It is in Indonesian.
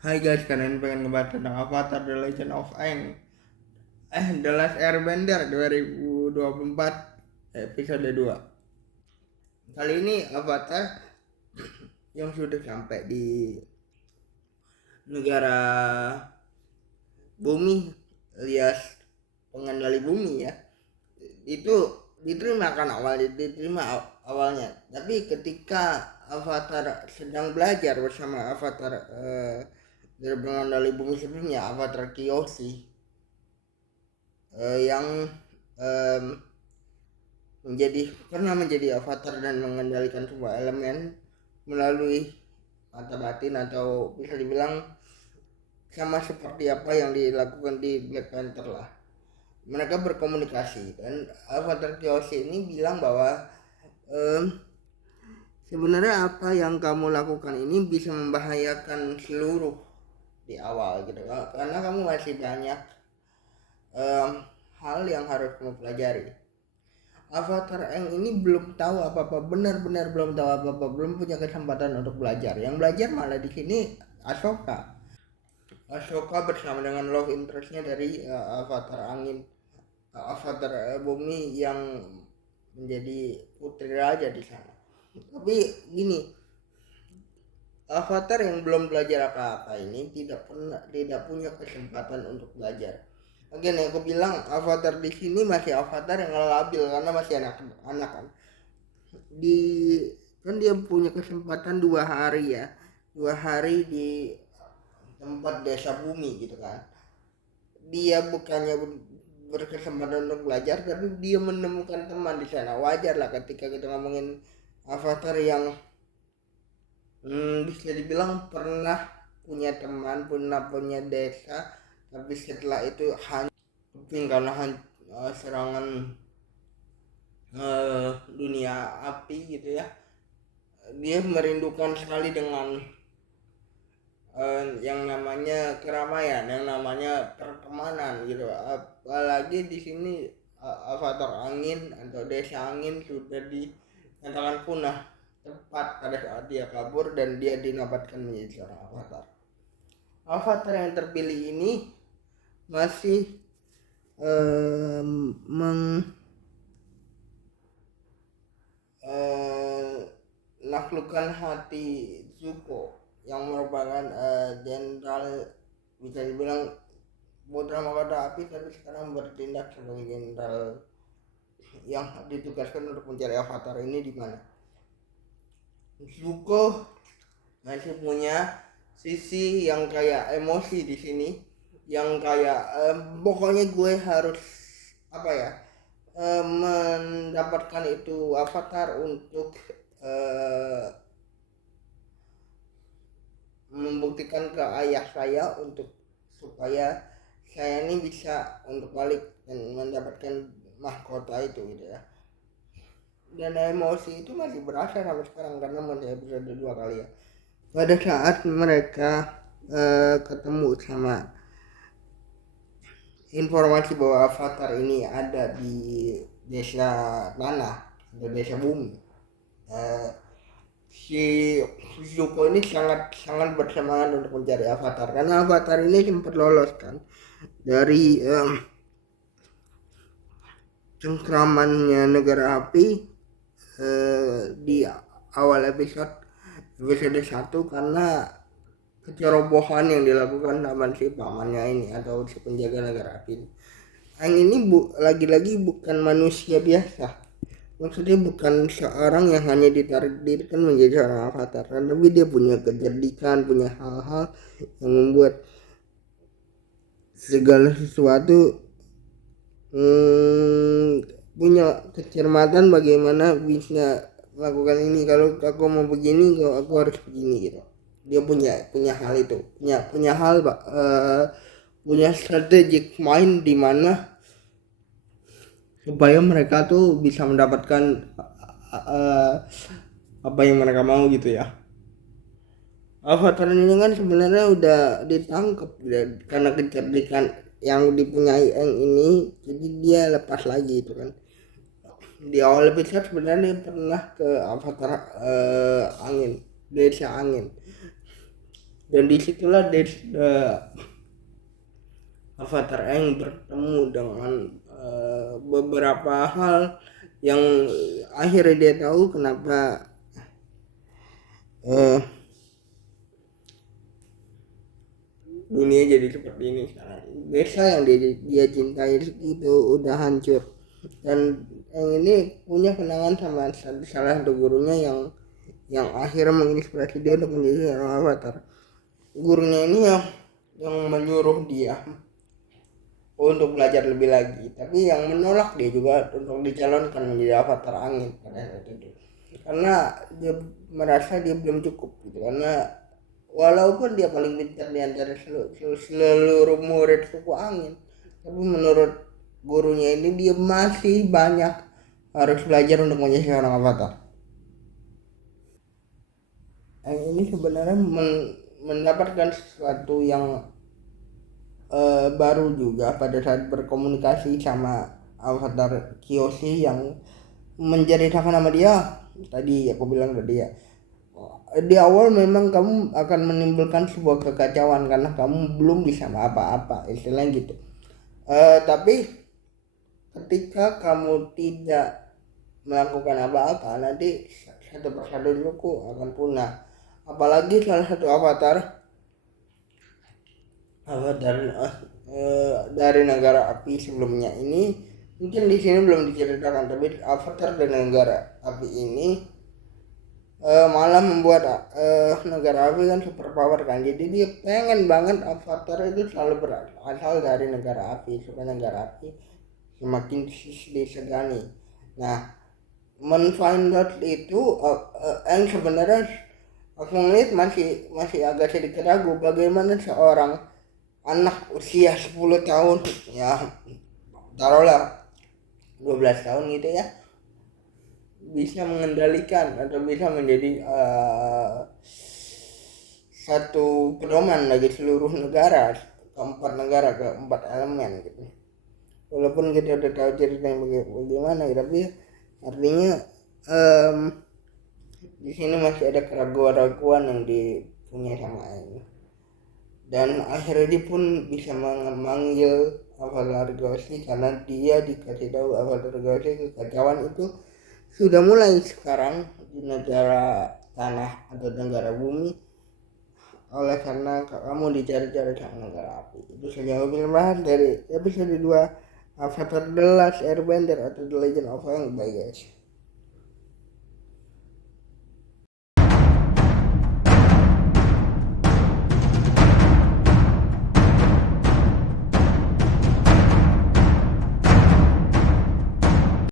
Hai guys, kalian pengen ngebahas tentang Avatar The Legend of Aang The Last Airbender 2024 episode 2. Kali ini Avatar yang sudah sampai di negara bumi alias pengendali bumi ya. Itu diterima awalnya. Tapi ketika Avatar sedang belajar bersama Avatar dari pengendali bumi sebelumnya, Avatar Kyoshi, yang em, pernah menjadi avatar dan mengendalikan sebuah elemen melalui mata batin, atau bisa dibilang sama seperti apa yang dilakukan di Black Panther lah. Mereka berkomunikasi dan Avatar Kyoshi ini bilang bahwa em, sebenarnya apa yang kamu lakukan ini bisa membahayakan seluruh di awal gitu, karena kamu masih banyak em, hal yang harus kamu pelajari. Avatar Aang ini belum tahu apa-apa, benar-benar belum tahu apa-apa, belum punya kesempatan untuk belajar. Yang belajar malah di sini Ashoka. Ashoka bersama dengan love interestnya dari Avatar Angin, Avatar Bumi yang menjadi putri raja di sana. Tapi gini, Avatar yang belum belajar apa-apa ini tidak punya kesempatan untuk belajar. Again, yang aku bilang, Avatar di sini masih Avatar yang labil karena masih anak-anak kan. Di Kan dia punya kesempatan 2 hari ya, 2 hari di tempat desa bumi gitu kan. Dia bukannya berkesempatan untuk belajar, tapi dia menemukan teman di sana. Wajar lah ketika kita ngomongin Avatar yang bisa dibilang pernah punya teman, pernah punya desa, tapi setelah itu hancur karena serangan dunia api gitu ya. Dia merindukan sekali dengan yang namanya keramaian, yang namanya pertemanan gitu. Apalagi di sini Avatar Angin atau Desa Angin sudah dinyatakan punah tepat pada saat dia kabur dan dia dinobatkan menjadi seorang avatar. Avatar yang terpilih ini masih menaklukkan hati Zuko yang merupakan jenderal, bisa dibilang putra mahkota api, tapi sekarang bertindak sebagai jenderal yang ditugaskan untuk mencari avatar ini. Di mana Zuko masih punya sisi yang kayak emosi di sini, yang kayak pokoknya gue harus apa ya, mendapatkan itu avatar untuk membuktikan ke ayah saya untuk supaya saya ini bisa untuk balik dan mendapatkan mahkota itu gitu ya. Dan emosi itu masih berasa sampai sekarang karena masih episode 2 kali ya. Pada saat mereka ketemu sama informasi bahwa avatar ini ada di desa tanah atau desa bumi, si Zuko ini sangat sangat bersemangat untuk mencari avatar karena avatar ini sempat lolos kan dari cengkramannya negara api di awal episode 1 karena kecerobohan yang dilakukan sama si pamannya ini atau si penjaga negara api. Aang ini lagi-lagi bukan manusia biasa. Maksudnya bukan seorang yang hanya ditakdirkan menjadi seorang avatar, tapi dia punya kecerdikan, punya hal-hal yang membuat segala sesuatu punya kecermatan bagaimana bisa melakukan ini. Kalau aku mau begini, kalau aku harus begini gitu. Dia punya hal itu, punya hal punya strategic mind di mana supaya mereka tuh bisa mendapatkan uh, apa yang mereka mau gitu ya. Avatar ini kan sebenarnya udah ditangkap ya, karena kecerdikan yang dipunyai Aang ini, jadi dia lepas lagi itu kan. Di awal episode sebenarnya pernah ke Avatar Angin, desa Angin. Dan disitulah Avatar Aang bertemu dengan beberapa hal yang akhirnya dia tahu kenapa dunia jadi seperti ini sekarang. Desa yang dia cintai itu udah hancur, dan yang ini punya kenangan sama salah satu gurunya yang akhirnya menginspirasi dia untuk menjadi seorang avatar. Gurunya ini yang menyuruh dia untuk belajar lebih lagi, tapi yang menolak dia juga untuk dicalonkan menjadi avatar angin pada saat itu, karena dia merasa dia belum cukup gitu. Karena walaupun dia paling pintar di antara seluruh murid suku angin, tapi menurut gurunya ini dia masih banyak harus belajar untuk menjadi seorang avatar. Yang ini sebenarnya mendapatkan sesuatu yang baru juga pada saat berkomunikasi sama avatar Kyoshi yang menceritakan nama dia. Tadi aku bilang tadi ya, di awal memang kamu akan menimbulkan sebuah kekacauan karena kamu belum bisa apa-apa, istilahnya gitu. Tapi ketika kamu tidak melakukan apa-apa, nanti satu persatu diriku akan punah. Apalagi salah satu avatar dari negara api sebelumnya ini, mungkin di sini belum diceritakan, tapi avatar dari negara api ini malah membuat negara api kan super power kan, jadi dia pengen banget avatar itu selalu berasal dari negara api supaya negara api semakin disegani. Nah, men-find out itu yang sebenarnya aku ngeliat masih agak sedikit ragu bagaimana seorang anak usia 10 tahun, ya taruhlah 12 tahun gitu ya, bisa mengendalikan atau bisa menjadi satu pedoman bagi seluruh negara, keempat elemen gitu. Walaupun kita udah tahu ceritanya bagaimana, tapi artinya di sini masih ada keraguan-keraguan yang dipunyai sama ini. Dan akhirnya dia pun bisa memanggil Avatar Ghost karena dia dikasih tahu Avatar Ghost kekacauan itu sudah mulai sekarang di negara tanah atau negara bumi, oleh karena kamu dicari-cari sama negara api. Itu saja film dari episode 2 Avatar The Last Airbender atau The Legend of Aang. Bye guys.